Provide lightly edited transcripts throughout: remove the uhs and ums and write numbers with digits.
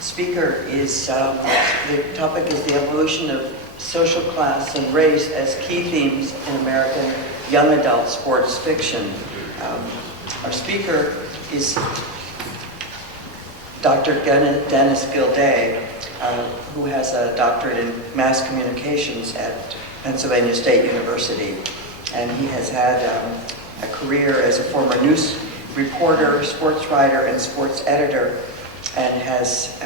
speaker is, the topic is the evolution of social class and race as key themes in American young adult sports fiction. Our speaker is Dr. Dennis Gildea, who has a doctorate in mass communications at Pennsylvania State University. And he has had a career as a former news reporter, sports writer, and sports editor, and has,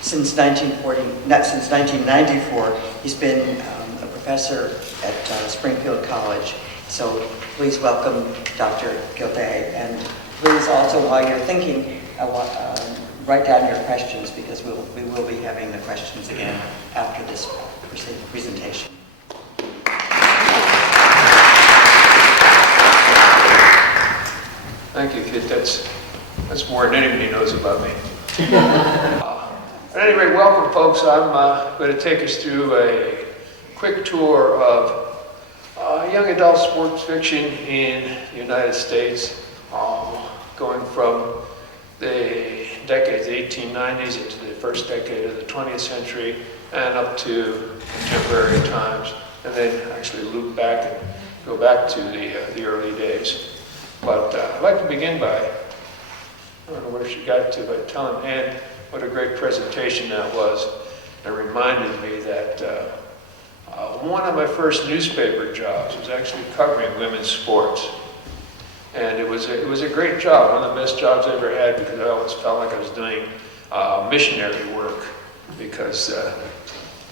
since 1994, he's been a professor at Springfield College. So please welcome Dr. Gildea, and please also, while you're thinking, write down your questions, because we will be having the questions again after this presentation. Thank you, kid. That's more than anybody knows about me. At any rate, welcome, folks. I'm going to take us through a quick tour of young adult sports fiction in the United States, going from the decades, the 1890s, into the first decade of the 20th century, and up to contemporary times, and then actually loop back and go back to the early days. But I'd like to begin by, I don't know where she got to, by telling Ann what a great presentation that was. It reminded me that one of my first newspaper jobs was actually covering women's sports. And it was a great job, one of the best jobs I ever had, because I always felt like I was doing missionary work, because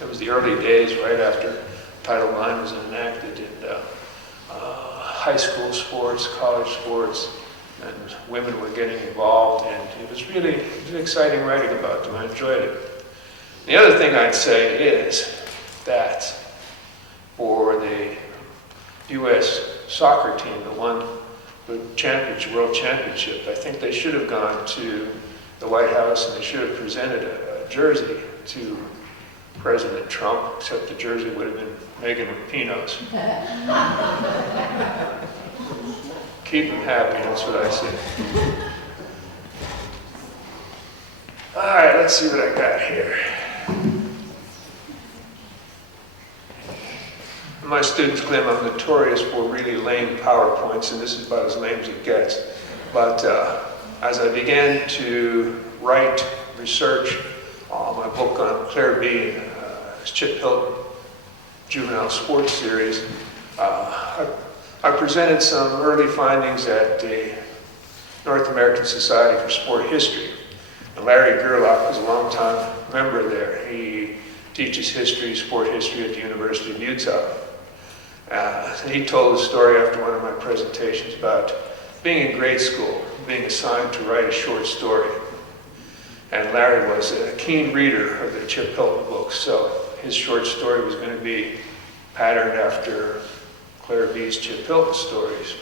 it was the early days right after Title IX was enacted, and high school sports, college sports, and women were getting involved, and it was really exciting writing about them. I enjoyed it. The other thing I'd say is that for the U.S. soccer team that won the World Championship, I think they should have gone to the White House and they should have presented a jersey to President Trump, except the jersey would have been Megan Rapinoe's. Keep him happy, that's what I say. All right, let's see what I got here. My students claim I'm notorious for really lame PowerPoints, and this is about as lame as it gets. But as I began to write, research my book on Claire B. and Chip Hilton juvenile sports series, I presented some early findings at the North American Society for Sport History. And Larry Gerlach was a longtime member there. He teaches history, sport history at the University of Utah. And he told a story after one of my presentations about being in grade school, being assigned to write a short story. And Larry was a keen reader of the Chip Hilton books, so his short story was going to be patterned after Claire B's Chip Hilton stories.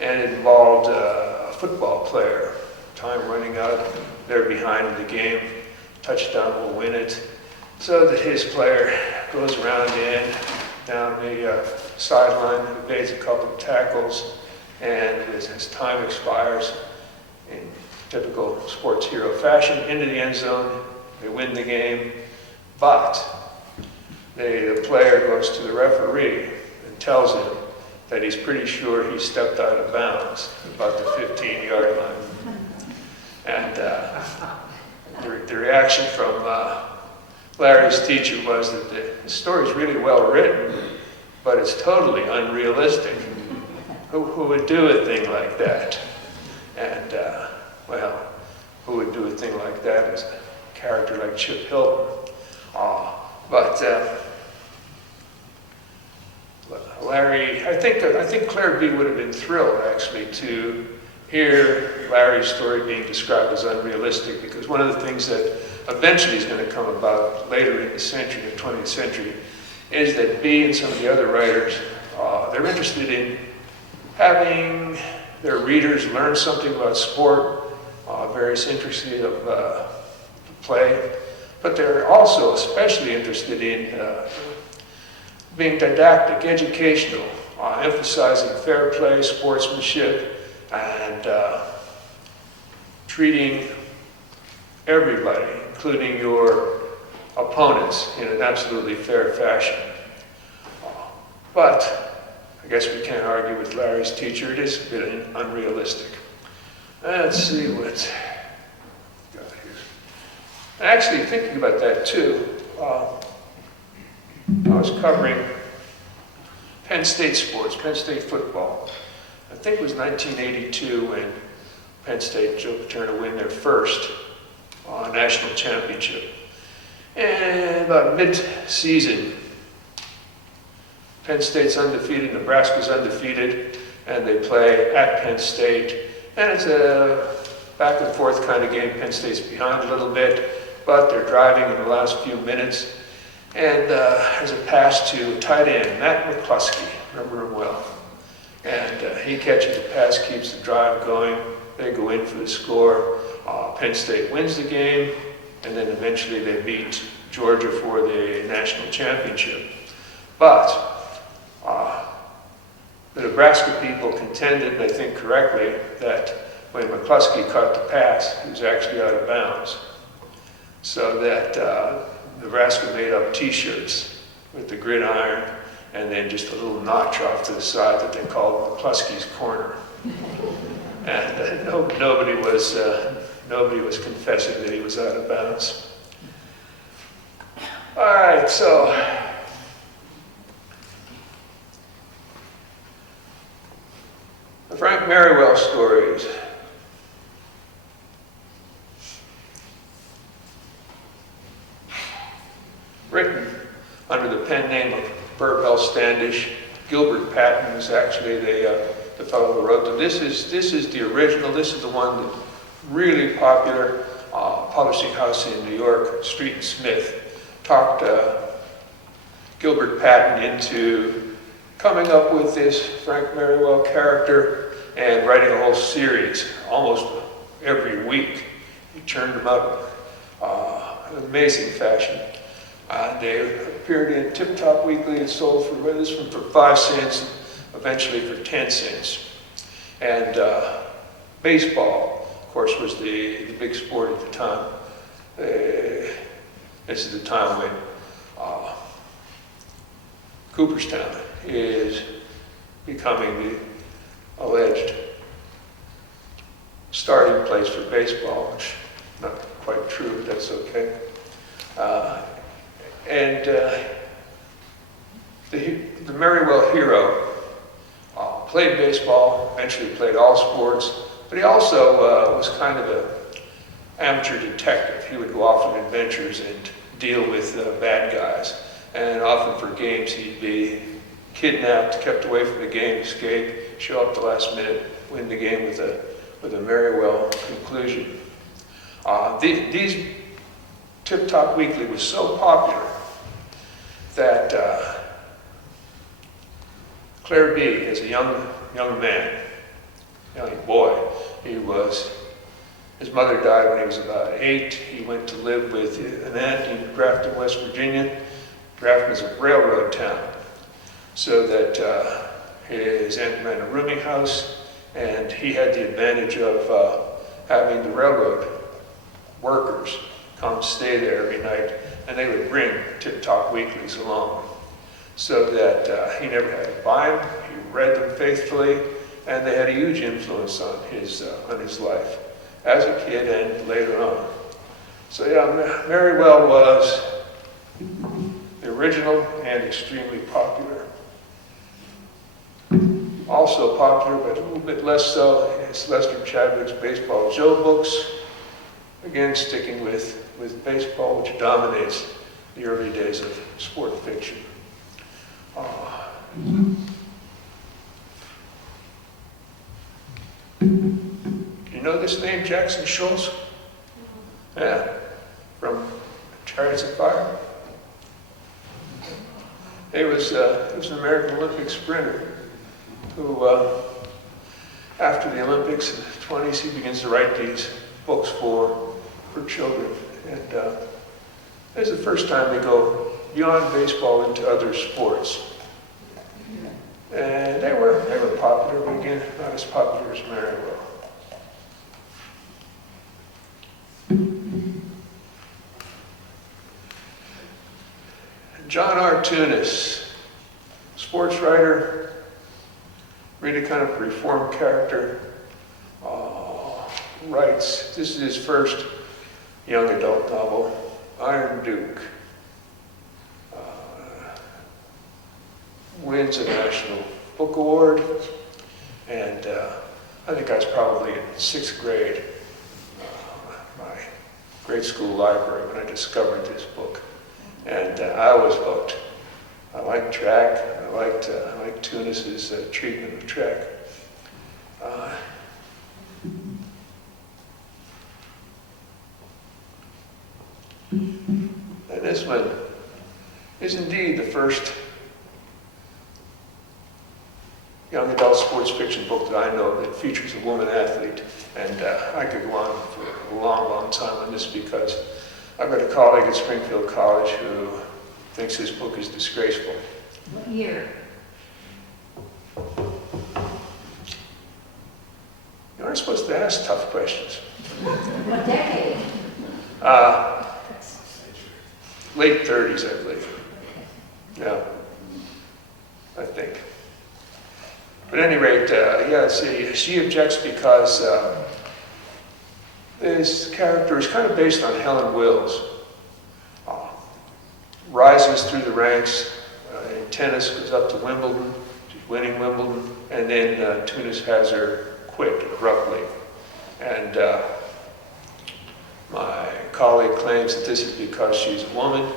And it involved a football player, time running out, they're behind in the game, touchdown will win it, so that his player goes around down the sideline, evades a couple of tackles, and as time expires, in typical sports hero fashion, into the end zone, they win the game, but the player goes to the referee and tells him that he's pretty sure he stepped out of bounds about the 15-yard line. And the reaction from Larry's teacher was that the story's really well written, but it's totally unrealistic. Who would do a thing like that? And, well, who would do a thing like that as a character like Chip Hilton? But Larry, I think Claire B would have been thrilled, actually, to hear Larry's story being described as unrealistic, because one of the things that eventually is going to come about later in the century, the 20th century, is that B and some of the other writers, they're interested in having their readers learn something about sport, various intricacies of play, but they're also especially interested in being didactic, educational, emphasizing fair play, sportsmanship, and treating everybody, including your opponents, in an absolutely fair fashion. But I guess we can't argue with Larry's teacher. It is a bit unrealistic. Let's see what got here. Actually, thinking about that too, I was covering Penn State sports, Penn State football. I think it was 1982 when Penn State turned to win their first national championship. And about mid-season, Penn State's undefeated, Nebraska's undefeated, and they play at Penn State. And it's a back and forth kind of game. Penn State's behind a little bit, but they're driving in the last few minutes. And there's a pass to tight end, Matt McCluskey, remember him well. And he catches the pass, keeps the drive going. They go in for the score. Penn State wins the game, and then eventually they beat Georgia for the national championship. But the Nebraska people contended, and I think correctly, that when McCluskey caught the pass, he was actually out of bounds. So that Nebraska made up T-shirts with the gridiron and then just a little notch off to the side that they called McCluskey's corner. And nobody was confessing that he was out of bounds. All right, so the Frank Merriwell stories. Written under the pen name of Burwell Standish. Gilbert Patton is actually the fellow who wrote them. This is the original. This is the one that really popular publishing house in New York, Street and Smith, talked Gilbert Patton into coming up with this Frank Merriwell character and writing a whole series almost every week. He churned them out in an amazing fashion. They appeared in Tip Top Weekly and sold for this one for 5 cents, eventually for 10 cents. And baseball, of course, was the big sport at the time. This is the time when Cooperstown is becoming the alleged starting place for baseball, which is not quite true, but that's okay. And the Merriwell hero played baseball, eventually played all sports, but he also was kind of an amateur detective. He would go off on adventures and deal with bad guys. And often for games, he'd be kidnapped, kept away from the game, escape, show up the last minute, win the game with a Merriwell conclusion. These Tip Top Weekly was so popular that Claire B, as a young man, young boy, his mother died when he was about 8. He went to live with an aunt in Grafton, West Virginia. Grafton is a railroad town, so that his aunt ran a rooming house, and he had the advantage of having the railroad workers come stay there every night, and they would bring Tip Top Weeklies along, so that he never had to buy them. He read them faithfully, and they had a huge influence on his life as a kid and later on. So yeah, Merriwell was the original and extremely popular. Also popular, but a little bit less so, is Lester Chadwick's Baseball Joe books. Again, sticking with baseball, which dominates the early days of sport fiction. You know this name, Jackson Schultz? Yeah, from Chariots of Fire. He was an American Olympic sprinter who, after the Olympics in the 20s, he begins to write these books for children. And this is the first time they go beyond baseball into other sports. And they were popular, but again, not as popular as Merriwell. John R. Tunis, sports writer, really kind of reformed character, writes, this is his first young adult novel, Iron Duke. Wins a National Book Award, and I think I was probably in 6th grade, my grade school library, when I discovered this book. And I was hooked. I liked track. I liked Tunis's treatment of track. And this one is indeed the first young adult sports fiction book that I know that features a woman athlete. And I could go on for a long, long time on this because I've got a colleague at Springfield College who thinks this book is disgraceful. What year? You aren't supposed to ask tough questions. What decade? Late 30s, I believe. Yeah, I think. But at any rate, yeah, she objects because this character is kind of based on Helen Wills. Rises through the ranks in tennis, goes up to Wimbledon, she's winning Wimbledon, and then Tunis has her quit abruptly. And my colleague claims that this is because she's a woman,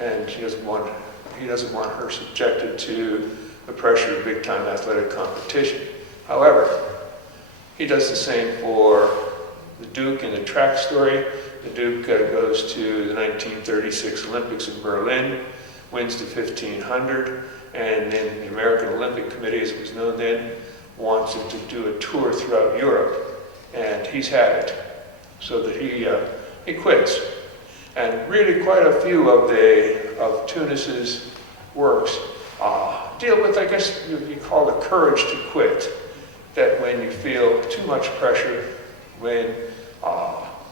and he doesn't want her subjected to the pressure of big-time athletic competition. However, he does the same for the Duke in the track story. The Duke goes to the 1936 Olympics in Berlin, wins the 1500, and then the American Olympic Committee, as it was known then, wants him to do a tour throughout Europe, and he's had it, so that he quits. And really quite a few of Tunis's works deal with, I guess you call it courage to quit. That when you feel too much pressure, when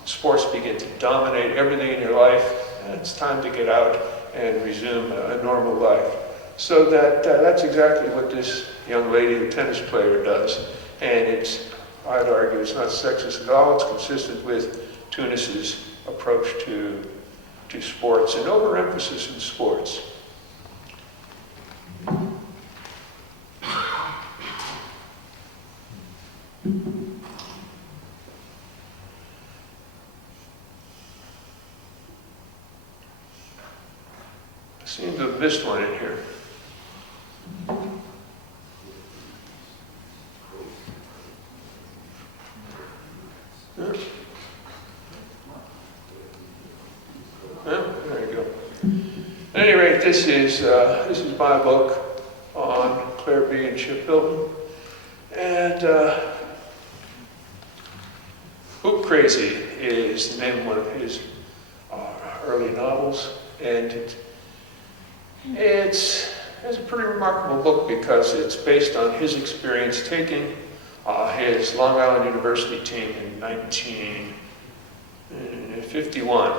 sports begin to dominate everything in your life, it's time to get out and resume a normal life. So that's exactly what this young lady, the tennis player, does. And I'd argue it's not sexist at all. It's consistent with Tunis's approach to sports and overemphasis in sports. I seem to have missed one in here. Yeah. There you go. At any rate, this is my book on Claire B. and Chip Hilton. And Hoop Crazy is the name of one of his early novels. And it's a pretty remarkable book because it's based on his experience taking his Long Island University team in 1951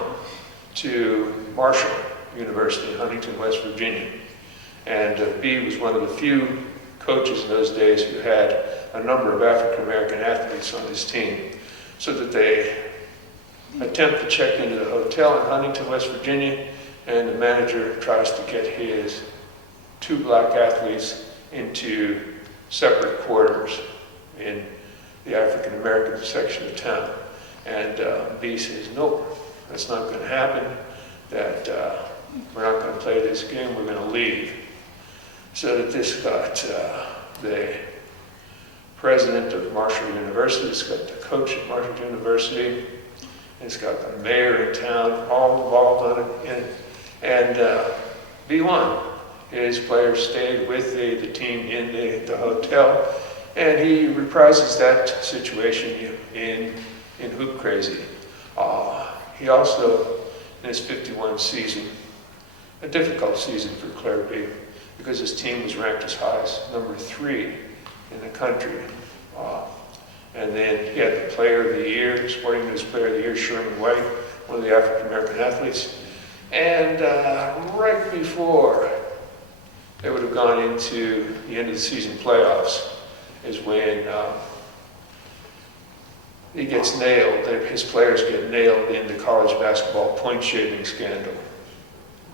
to Marshall University in Huntington, West Virginia. And B was one of the few coaches in those days who had a number of African-American athletes on his team, so that they attempt to check into the hotel in Huntington, West Virginia, and the manager tries to get his 2 black athletes into separate quarters in the African-American section of town. And B says, nope, that's not going to happen, that we're not going to play this game, we're going to leave. So that this got the president of Marshall University, it's got the coach at Marshall University, it's got the mayor in town, all involved on it. And B1, his players stayed with the team in the hotel, and he reprises that situation in Hoop Crazy. He also, in his 51 season, a difficult season for Claire B, because his team was ranked as high as number 3 in the country. And then he had the player of the year, sporting news player of the year, Sherman White, one of the African-American athletes. And right before they would have gone into the end of the season playoffs is when he gets nailed, his players get nailed in the college basketball point shaving scandal,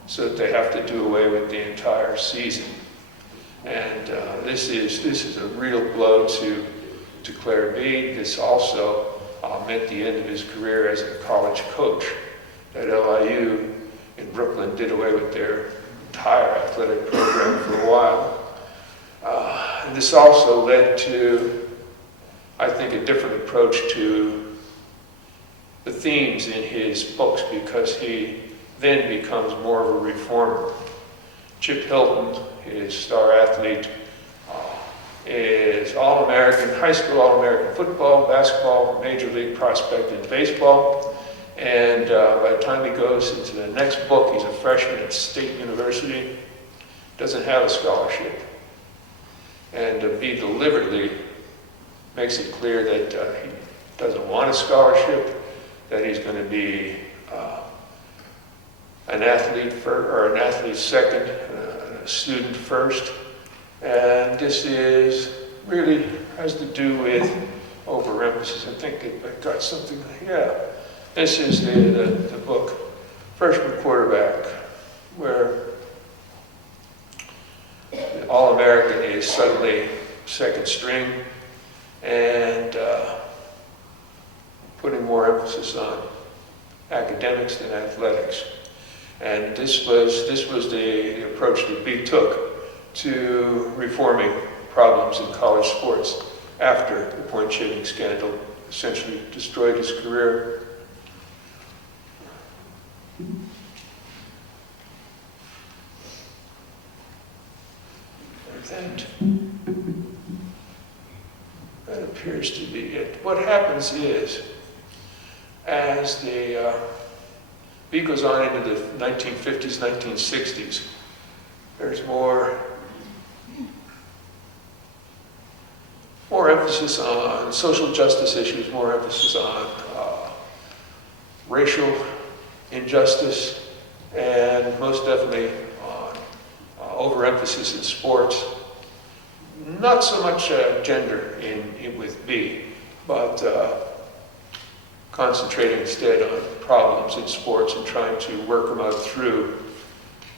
so that they have to do away with the entire season. And this is a real blow to Claire B. This also meant the end of his career as a college coach. At LIU in Brooklyn did away with their entire athletic program for a while. And this also led to, I think, a different approach to the themes in his books, because he then becomes more of a reformer. Chip Hilton, his star athlete, is All-American, high school All-American football, basketball, major league prospect in baseball. And by the time he goes into the next book, he's a freshman at State University, doesn't have a scholarship. And B deliberately makes it clear that he doesn't want a scholarship, that he's going to be an athlete or an athlete second, a student first. And this is really has to do with overemphasis. I think I got something, yeah. This is the book, Freshman Quarterback, where the All-American is suddenly second string and putting more emphasis on academics than athletics. And this was the approach that B took to reforming problems in college sports after the point shaving scandal essentially destroyed his career. That appears to be it. What happens is, as the B goes on into the 1950s, 1960s, there's more emphasis on social justice issues, more emphasis on racial injustice, and most definitely on overemphasis in sports. Not so much gender with B, but concentrating instead on problems in sports and trying to work them out through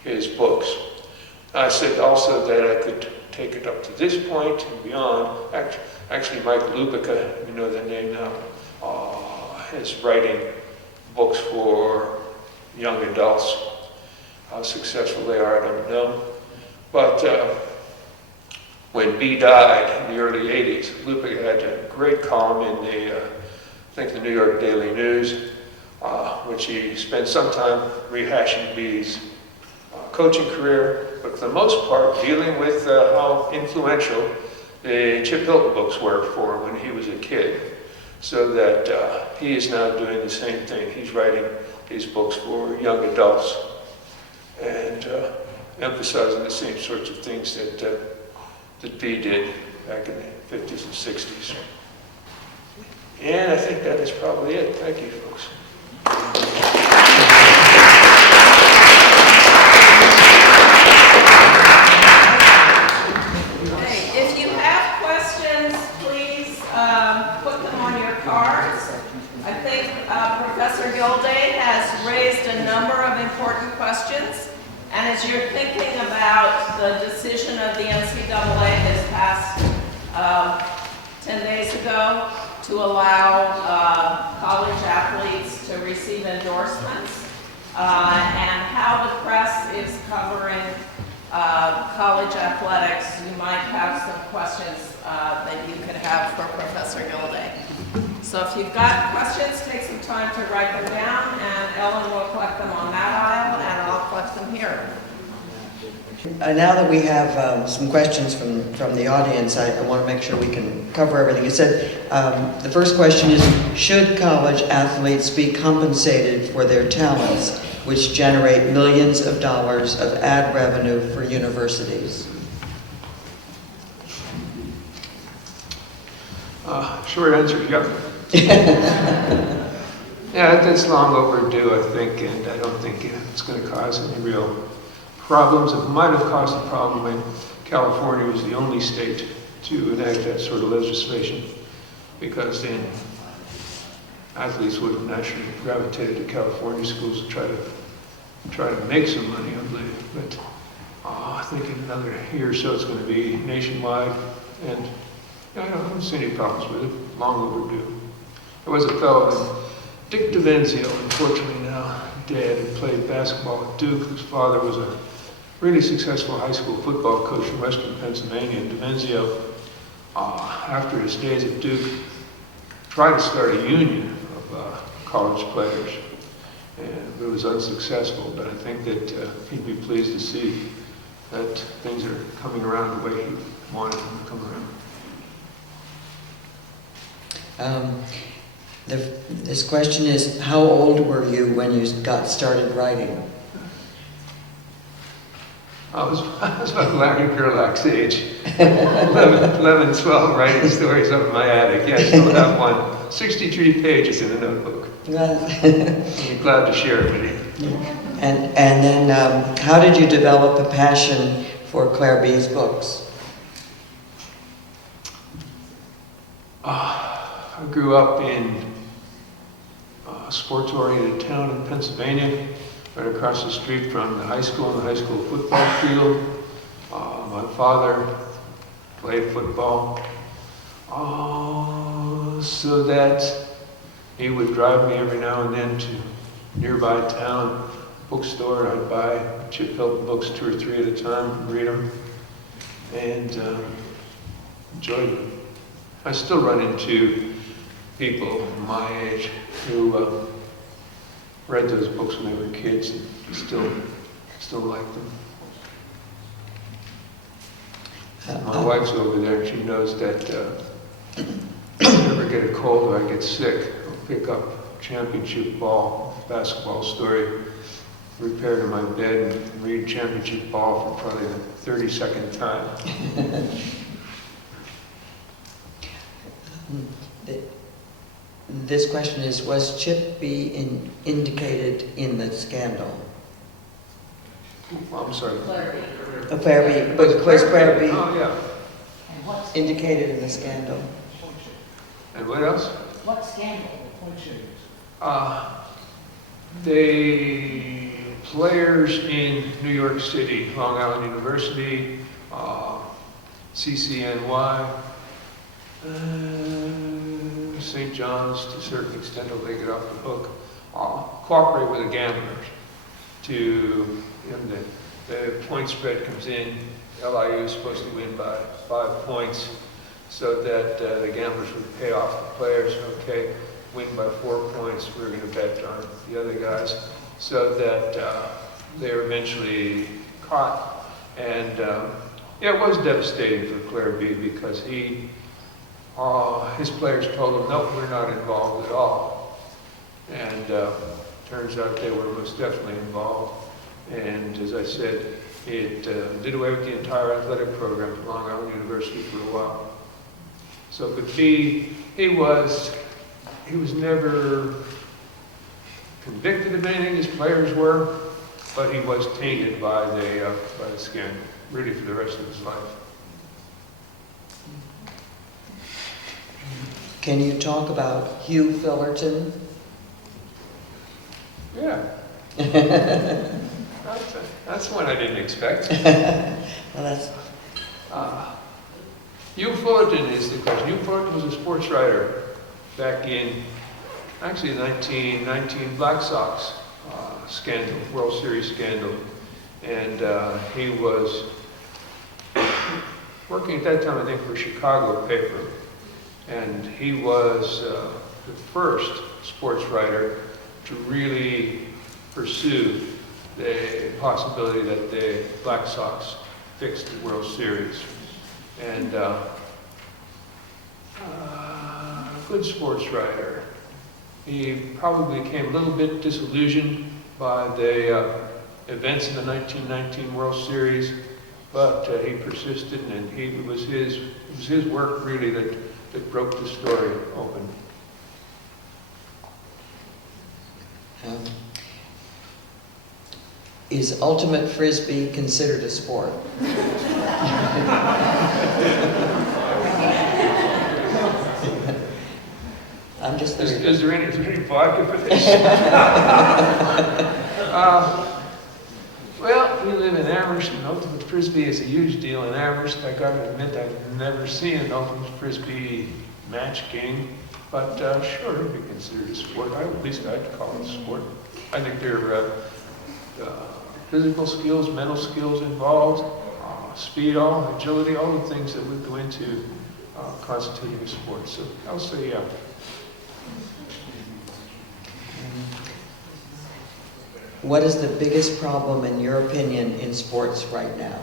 his books. I said also that I could take it up to this point and beyond. Actually, Mike Lubica, you know the name now, is writing books for young adults. How successful they are, I don't know. But when B died in the early 80s, Lubica had a great column in I think the New York Daily News, which he spent some time rehashing B's coaching career, but for the most part dealing with how influential the Chip Hilton books were for him when he was a kid. So that he is now doing the same thing. He's writing these books for young adults and emphasizing the same sorts of things that B did back in the 50s and 60s. And I think that is probably it. Thank you, folks. I think Professor Gildea has raised a number of important questions, and as you're thinking about the decision of the NCAA this past 10 days ago to allow college athletes to receive endorsements, and how the press is covering college athletics, you might have some questions that you could have for Professor Gildea. So if you've got questions, take some time to write them down, and Ellen will collect them on that aisle, and I'll collect them here. Now that we have some questions from the audience, I want to make sure we can cover everything. You said the first question is, should college athletes be compensated for their talents, which generate millions of dollars of ad revenue for universities? Short answer, yep. Yeah, that's long overdue, I think, and I don't think it's going to cause any real problems. It might have caused a problem when California was the only state to enact that sort of legislation, because then athletes would have naturally gravitated to California schools to try to make some money, I believe. But I think in another year or so it's going to be nationwide, and I don't see any problems with it. Long overdue. There was a fellow, Dick DiVenzio, unfortunately now dead, who played basketball at Duke, whose father was a really successful high school football coach from Western Pennsylvania. And DiVenzio, after his days at Duke, tried to start a union of college players, and it was unsuccessful. But I think that he'd be pleased to see that things are coming around the way he wanted them to come around. This question is, how old were you when you got started writing? I was about Larry Gerlach's age, 11, 12, writing stories up in my attic. Yeah, I still have one, 63 pages in a notebook. I'd be glad to share it with you. And then, how did you develop a passion for Claire B's books? I grew up in a sports-oriented town in Pennsylvania, right across the street from the high school and the high school football field. My father played football, so that he would drive me every now and then to nearby town bookstore. I'd buy Chip Hilton books 2 or 3 at a time, read them, and enjoy them. I still run into people my age who read those books when they were kids and still like them. My wife's over there, and she knows that if I ever get a cold or I get sick, I'll pick up Championship Ball, basketball story, repair to my bed, and read Championship Ball for probably the 32nd time. This question is, was Chip B indicated in the scandal? I'm sorry. Claire B. Claire B. Was Claire B Oh, yeah. And what, indicated in the scandal? And what else? what scandal? The players in New York City, Long Island University, CCNY, St. John's, to a certain extent, will they get off the hook, cooperate with the gamblers to, the point spread comes in, LIU is supposed to win by 5 points, so that the gamblers would pay off the players. Okay, win by 4 points, we're going to bet on the other guys, so that they're eventually caught. And yeah, it was devastating for Claire B, because his players told him, no, we're not involved at all. And turns out they were most definitely involved. And as I said, it did away with the entire athletic program at Long Island University for a while. So, but B, he was never convicted of anything, his players were, but he was tainted by the scandal, really for the rest of his life. Can you talk about Hugh Fullerton? Yeah. That's one I didn't expect. Well, that's... Hugh Fullerton is the question. Hugh Fullerton was a sports writer back in, actually, 1919 Black Sox scandal, World Series scandal. And he was working at that time, I think, for a Chicago paper. And he was the first sports writer to really pursue the possibility that the Black Sox fixed the World Series. And a good sports writer. He probably became a little bit disillusioned by the events in the 1919 World Series, but he persisted, and it was his work really that broke the story open. Um, Is ultimate Frisbee considered a sport? I'm just Is there any vodka for this? Well, we live in Amherst, and ultimate Frisbee is a huge deal in Amherst. I gotta admit, I've never seen an ultimate Frisbee match game, but sure, it'd be considered a sport. At least I'd call it a sport. I think there are physical skills, mental skills involved, speed, agility, all the things that would go into constituting a sport. So I'll say yeah. What is the biggest problem, in your opinion, in sports right now?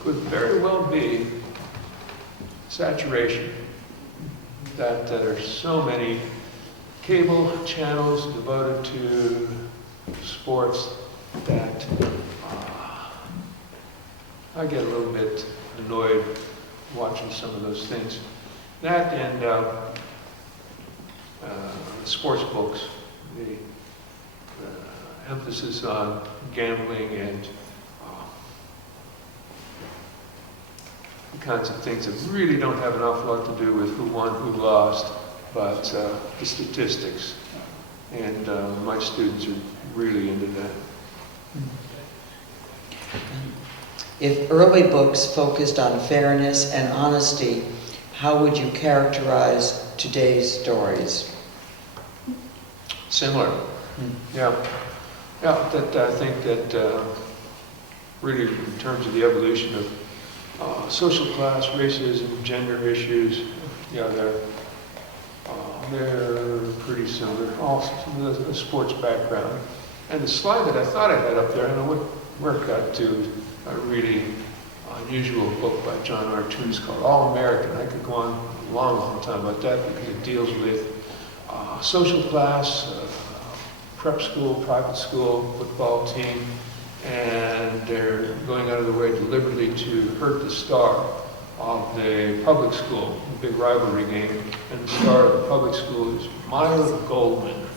Could very well be saturation, that there's so many cable channels devoted to sports that I get a little bit annoyed watching some of those things. That and sports books, the emphasis on gambling and the kinds of things that really don't have an awful lot to do with who won, who lost, but the statistics. And my students are really into that. If early books focused on fairness and honesty, how would you characterize today's stories? Similar. Yeah. Yeah, that I think that really in terms of the evolution of social class, racism, gender issues, yeah, they're pretty similar. Also, the sports background. And the slide that I thought I had up there, I don't know where it got to, a really unusual book by John R. Toombs called All American. I could go on a long time about that because it deals with social class, prep school, private school, football team, and they're going out of their way deliberately to hurt the star of the public school, a big rivalry game, and the star of the public school is Myra Goldman.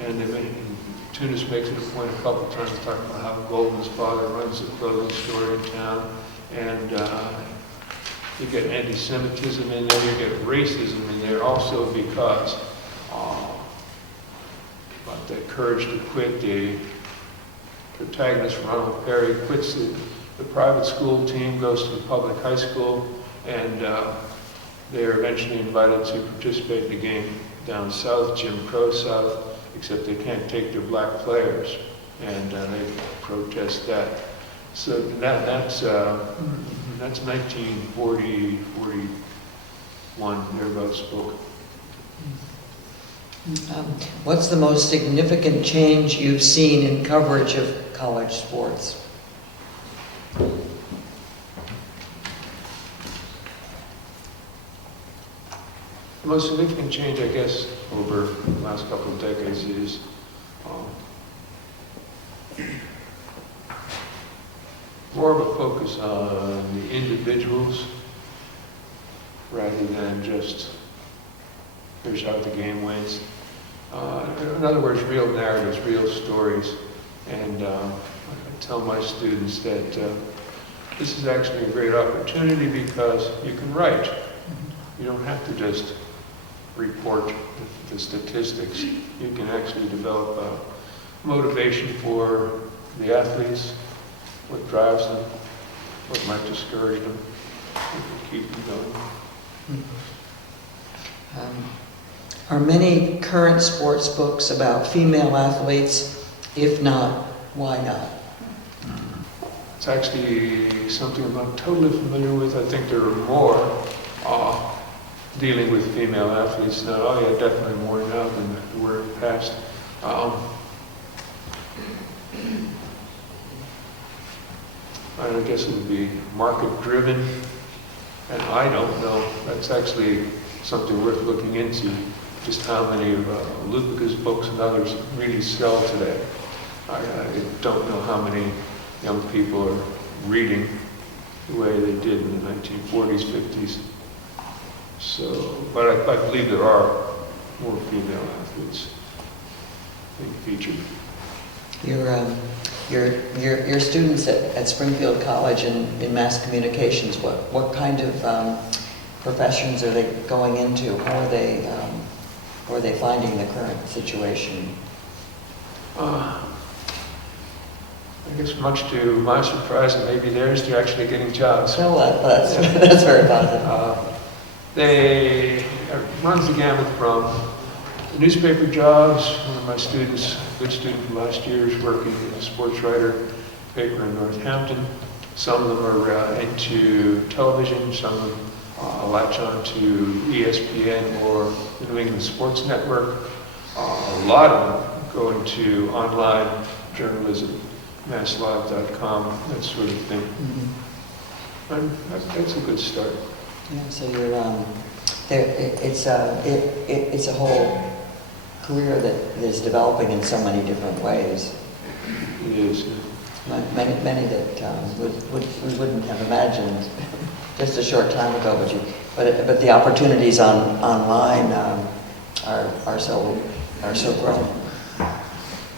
And Tunis makes it a point a couple of times to talk about how Goldman's father runs a clothing store in town, and you get anti-Semitism in there, you get racism in there also because but the courage to quit, the protagonist Ronald Perry quits the private school team, goes to the public high school, and they're eventually invited to participate in the game down south, Jim Crow South, except they can't take their black players, and they protest that. So that's 1940, 41, thereabouts book. What's the most significant change you've seen in coverage of college sports? The most significant change, I guess, over the last couple of decades is more of a focus on the individuals rather than just here's how the game wins. In other words, real narratives, real stories. And I tell my students that this is actually a great opportunity because you can write. You don't have to just report the statistics. You can actually develop motivation for the athletes, what drives them, what might discourage them, what will keep them going. Are many current sports books about female athletes? If not, why not? It's actually something I'm not totally familiar with. I think there are more dealing with female athletes now. Oh yeah, definitely more now than there were in the past. I guess it would be market-driven, and I don't know. That's actually something worth looking into, just how many of Lupica's books and others really sell today. I don't know how many young people are reading the way they did in the 1940s, 50s. So, but I believe there are more female athletes being featured. Your students at Springfield College in mass communications, what kind of professions are they going into? How are they finding the current situation? I guess much to my surprise and maybe theirs, they're actually getting jobs. So that's very positive. They runs the gamut from newspaper jobs. One of my students, a good student from last year, is working as a sports writer paper in Northampton. Some of them are into television, some of them latch on to ESPN or the New England Sports Network. A lot of them go into online journalism, masslive.com, that sort of thing. Mm-hmm. And that's a good start. Yeah, so you're it's a whole career that is developing in so many different ways. It is. Many that we wouldn't have imagined just a short time ago, but the opportunities online are so growing.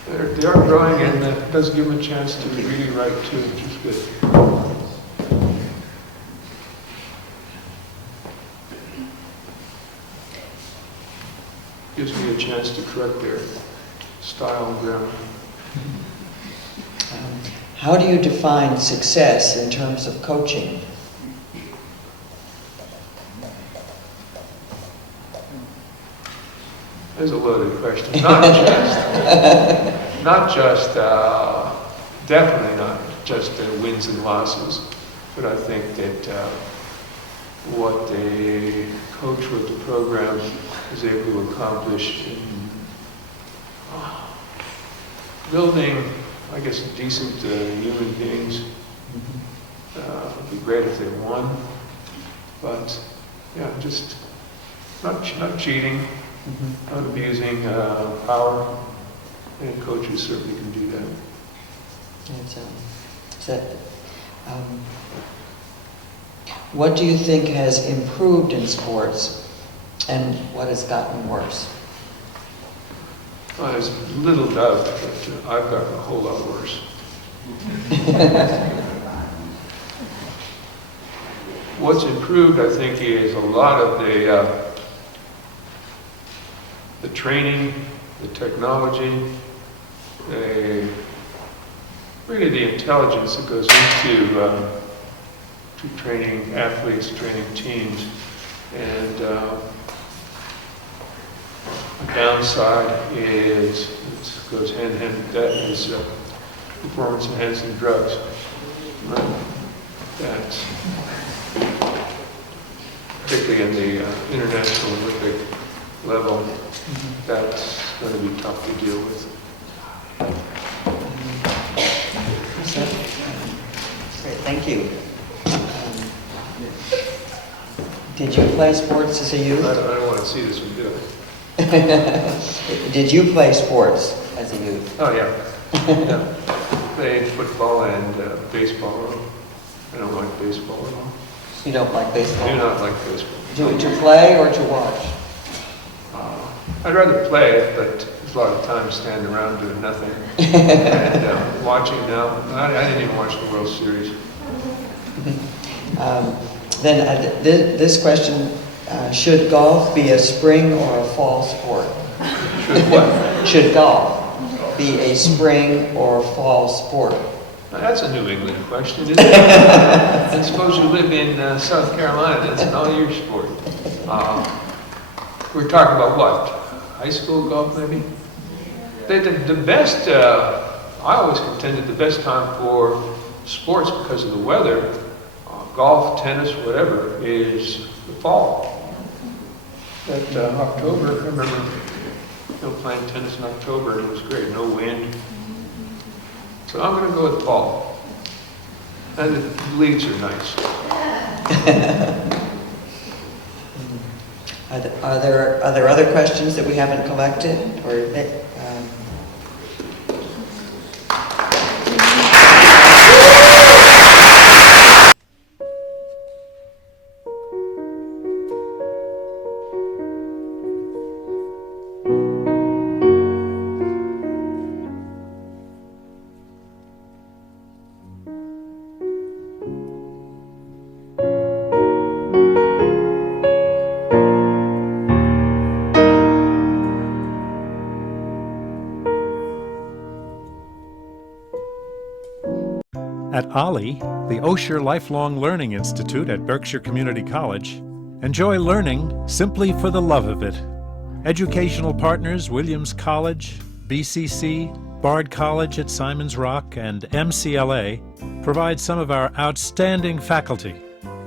They are growing, and it does give them a chance to really write too, which is good. Gives me a chance to correct their style and grammar. How do you define success in terms of coaching? There's a loaded question. Definitely not just wins and losses, but I think that what a coach with the program is able to accomplish in building, I guess, decent human beings. It'd be great if they won, but yeah, just not cheating, not abusing power, and coaches certainly can do that. What do you think has improved in sports, and what has gotten worse? Well, there's little doubt that I've gotten a whole lot worse. What's improved, I think, is a lot of the training, the technology, really the intelligence that goes into to training athletes, training teams, and the downside is, it goes hand in hand with that, is performance-enhancing drugs. That's particularly in the international Olympic level, that's going to be tough to deal with. Great, thank you. Did you play sports as a youth? I don't want to see this one, do I? Did you play sports as a youth? Oh, yeah. Yeah. Played football and baseball. I don't like baseball at all. You don't like baseball? I do not like baseball. To play or to watch? I'd rather play it, but there's a lot of time standing around doing nothing. And watching now, I didn't even watch the World Series. This question, should golf be a spring or a fall sport? Should what? Should golf be a spring or fall sport? Now, that's a New England question, isn't it? I suppose you live in South Carolina, that's an all-year sport. We're talking about what? High school golf, maybe? The best, I always contended the best time for sports because of the weather, golf, tennis, whatever, is the fall. That October, I remember playing tennis in October, and it was great, no wind. So I'm going to go with fall. And the leaves are nice. Are there other questions that we haven't collected? Or OLLI, the Osher Lifelong Learning Institute at Berkshire Community College, enjoy learning simply for the love of it. Educational partners Williams College, BCC, Bard College at Simon's Rock, and MCLA provide some of our outstanding faculty.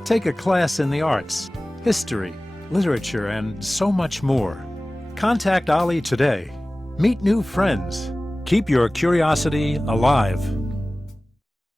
Take a class in the arts, history, literature, and so much more. Contact OLLI today. Meet new friends. Keep your curiosity alive.